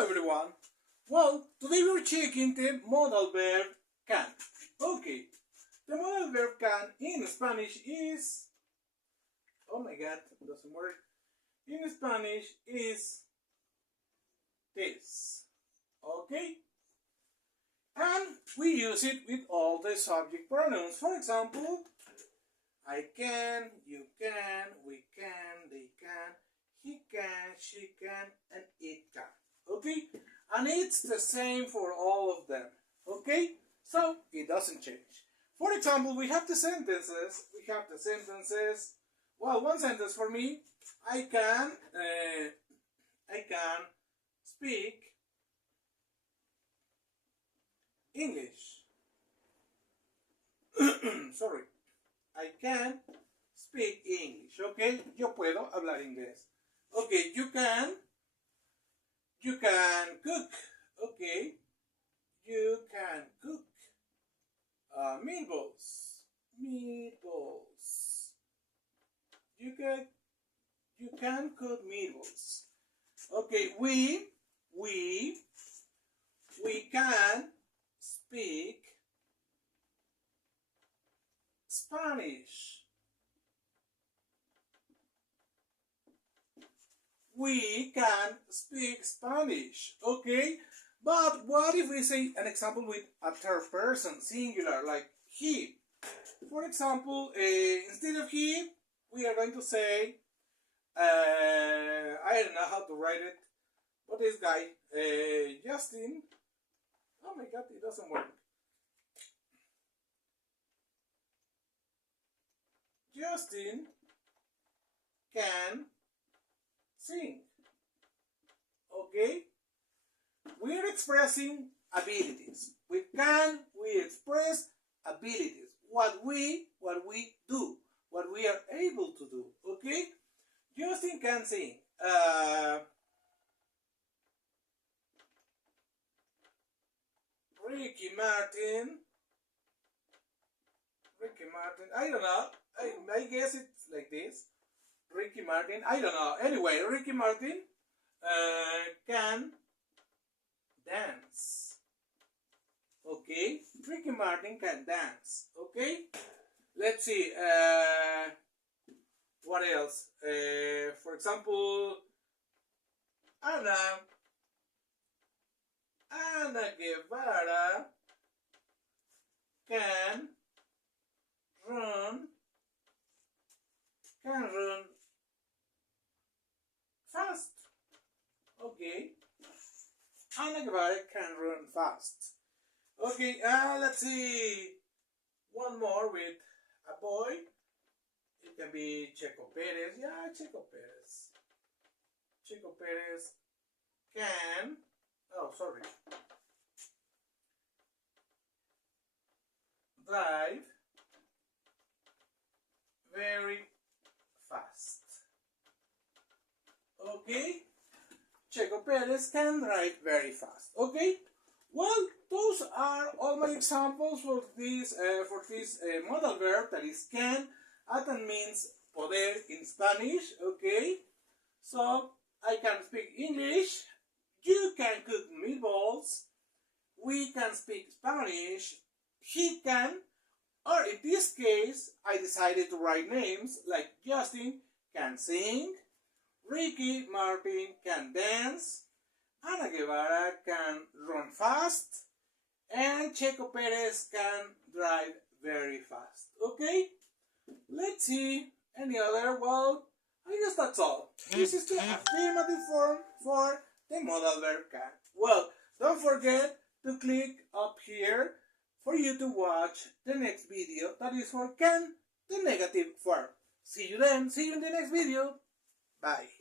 Hello everyone. Well, today we're checking the modal verb can. Okay, the modal verb can in Spanish is, oh my god, it doesn't work. In Spanish is this. Okay? And we use it with all the subject pronouns. For example, I can, you can, we can, they can, he can, she can, and it can. Okay? And it's the same for all of them. Okay? So, it doesn't change. For example, we have the sentences. Well, one sentence for me. I can speak English. Sorry. I can speak English. Okay? Yo puedo hablar inglés. Okay, you can cook. Okay? You can cook meatballs. You can cook meatballs. Okay, we can speak Spanish. We can speak Spanish. Okay? But what if we say an example with a third person, singular, like he? For example, instead of he, we are going to say, I don't know how to write it, but this guy, Justin, oh my god, it doesn't work. Justin can sing. Okay? We're expressing abilities. With can, we express abilities. What we do. What we are able to do. Okay? Justin can sing. Ricky Martin, I don't know. I guess it's like this. Ricky Martin, I don't know. Anyway, Ricky Martin can dance. Okay? Ricky Martin can dance. Okay? Let's see. What else? For example, Ana Guevara can run fast. Okay. Ana Guevara can run fast. Okay, let's see. One more with a boy. It can be Checo Perez. Yeah, Checo Perez. Checo Perez can, oh, sorry, drive very fast. Okay? Checo Perez can drive very fast. Okay? Well, those are all my examples for this modal verb that is can. That means poder in Spanish. Okay? So, I can speak English. You can cook meatballs. We can speak Spanish. He can. Or in this case, I decided to write names like Justin can sing, Ricky Martin can dance, Ana Guevara can run fast, and Checo Perez can drive very fast. Okay? Let's see any other. Well, I guess that's all. This is the affirmative form for the modal verb can. Well, don't forget to click up here for you to watch the next video that is for can, the negative form. See you then. See you in the next video. Bye.